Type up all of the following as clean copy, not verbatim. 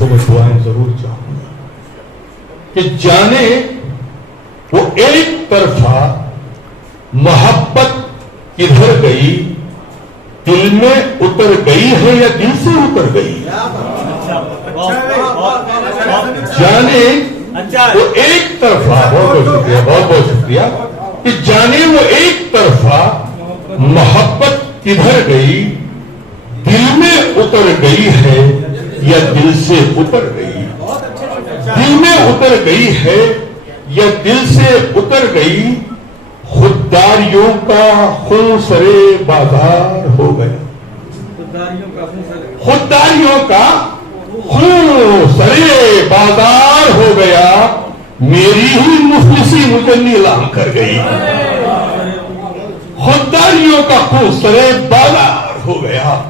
مرتبہ دعائیں ضرور چاہوں گا کہ جانے وہ ایک طرفہ محبت کدھر گئی، دل میں اتر گئی ہے یا دل سے اتر گئی؟ جانے وہ ایک طرفہ، بہت شکریہ، بہت شکریہ، کہ جانے وہ ایک طرفہ محبت کدھر گئی، دل میں اتر گئی ہے یا دل سے اتر گئی؟ دل میں اتر گئی ہے یا دل سے اتر گئی؟ خودداریوں کا خون سرے بازار ہو گیا، خودداریوں کا خون سرے بازار ہو گیا، میری ہی مفلسی مجھے نیلام کر گئی۔ خودداریوں کا خون سرے بازار ہو گیا،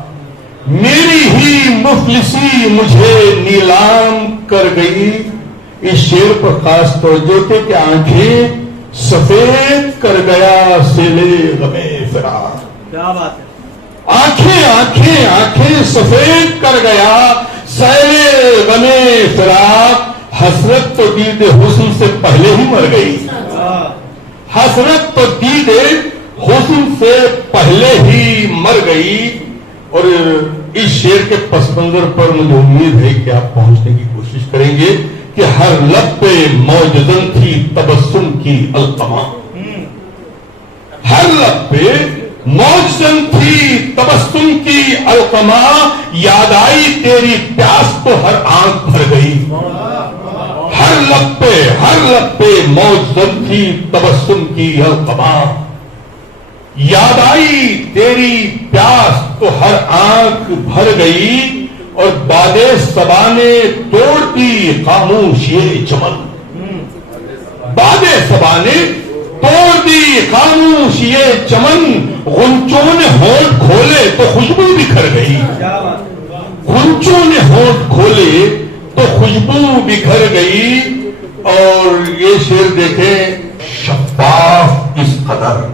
میری ہی مفلسی مجھے نیلام کر گئی۔ اس شعر پر خاص توجہ تھے کہ آنکھیں سفید کر گیا سیلے غمے فراق، کیا بات ہے، آنکھیں سفید کر گیا سیلے غمے فراق۔ حسرت تو دید حسن سے پہلے ہی مر گئی، حسرت تو دید حسن سے پہلے ہی مر گئی۔ اور اس شعر کے پس منظر پر مجھے امید ہے کہ آپ پہنچنے کی کوشش کریں گے کہ ہر لب پہ موجزن تھی تبسم کی القمہ، ہر لب پہ موجزن تھی تبسم کی القمہ، یاد آئی تیری پیاس تو ہر آنکھ بھر گئی۔ ہر لب پہ موجزن تھی تبسم کی القمہ، یاد آئی تیری پیاس تو ہر آنکھ بھر گئی۔ اور بادِ صبا نے توڑ دی خاموشی چمن، بادِ صبا نے توڑ دی خاموشی چمن، غنچوں نے ہونٹ کھولے تو خوشبو بکھر گئی، غنچوں نے ہونٹ کھولے تو خوشبو بکھر گئی۔ اور یہ شعر دیکھیں، شفاف اس قدر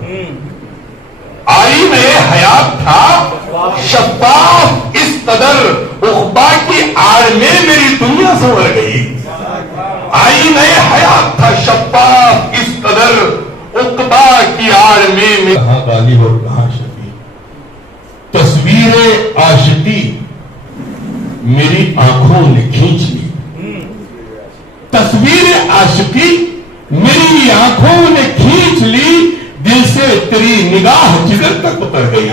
آئی میں حیات تھا، شفاف اس قدر عقبا کی آڑ میں میری دنیا سنور گئی۔ آئی میں حیات تھا، شفاف اس قدر عقبا کی آڑ میں کہاں غالب اور کہاں شفیع۔ تصویر عاشقی میری آنکھوں نے کھینچ لی، تصویر عاشقی میری آنکھوں نے کھینچ لی، دل سے تیری نگاہ جگر تک اتر گئی۔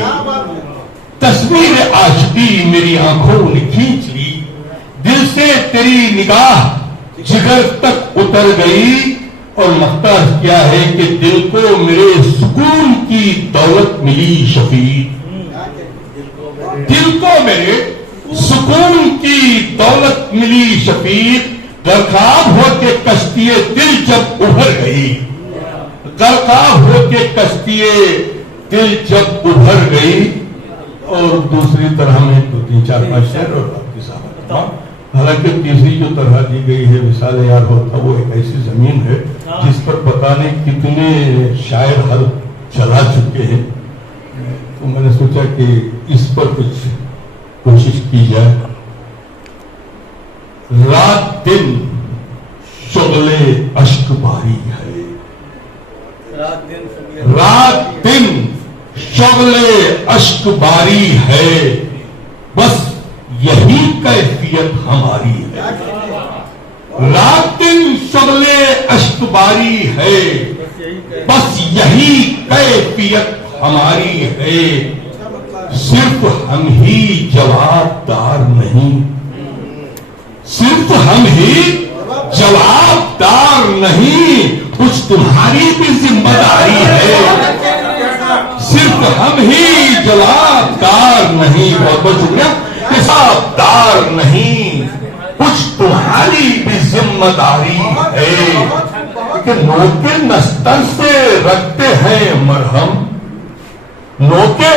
تصویر عاشقی میری آنکھوں نے کھینچ لی، دل سے تیری نگاہ جگر تک اتر گئی۔ اور مختار کیا ہے کہ دل کو میرے سکون کی دولت ملی شفیع، دل کو میرے سکون کی دولت ملی شفیع۔ غرقاب ہو کے کشتی دل جب ابھر گئی، غرقاب ہو کے کشتی دل جب ابھر گئی۔ اور دوسری طرح میں تو 3-4-5 شعر اور آپ کے سامنے بتاؤں۔ حالانکہ تیسری جو طرح دی گئی ہے وصال یار ہوتا، وہ ایک ایسی زمین ہے جس پر پتہ نہیں کتنے شاعر حل چلا چکے ہیں، تو میں نے سوچا کہ اس پر کچھ کوشش کی جائے۔ رات دن شغل اشک باری ہے، رات دن شغل اشک باری ہے، بس یہی کیفیت ہماری ہے۔ رات دن شغل اشک باری ہے، بس یہی کیفیت ہماری ہے۔ صرف ہم ہی جواب دار نہیں، صرف ہم ہی جواب دار نہیں، کچھ تمہاری بھی ذمہ داری ہے۔ صرف ہم ہی جواب دار نہیں، بہت بہت شکریہ، جواب دار نہیں، کچھ تمہاری بھی ذمہ داری ہے۔ کہ نوکے نستر سے رکھتے ہیں مرہم، نوکے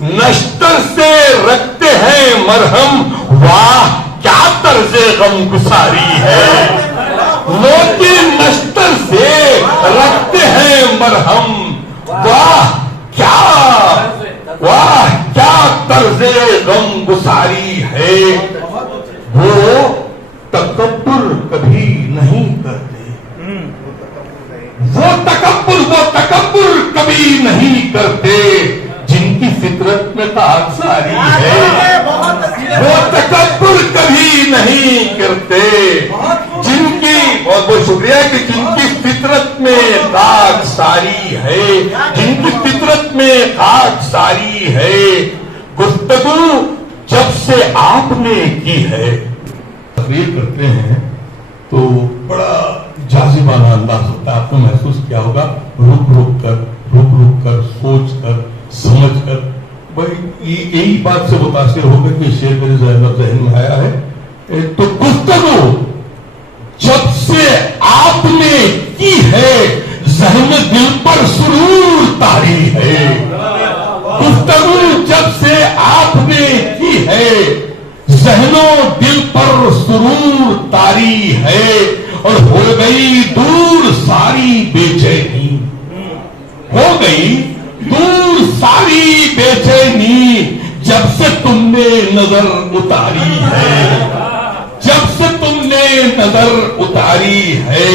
نشتر سے رکھتے ہیں مرہم، واہ کیا طرز غم گساری ہے۔ نوکے نشتر سے رکھتے ہیں مرہم، واہ کیا طرز غم گساری ہے۔ وہ تکبر کبھی نہیں کرتے جن کی فطرت میں خاکساری ہے، وہ تکبر کبھی نہیں کرتے جن کی، بہت بہت شکریہ، کہ جن کی فطرت میں خاکساری ہے، جن کی فطرت میں خاکساری ہے۔ گفتگو جب سے آپ نے کی ہے، تقریر کرتے ہیں تو بڑا جاذبانہ انداز ہوتا ہے، آپ نے محسوس کیا ہوگا، رک رک کر سوچ کر سمجھ کر، بھائی یہی بات سے متاثر ہو گئے کہ شعر میرے ذہن میں آیا ہے۔ تو گفتگو جب سے آپ نے کی ہے، ذہن دل پر سرور طاری ہے۔ گفتگو جب سے آپ نے کی ہے، ذہن و دل پر سرور طاری ہے، اور ہو گئی دور ساری بے چینی، ہو گئی دور ساری بے چینی، جب سے تم نے نظر اتاری ہے، جب سے تم نے نظر اتاری ہے۔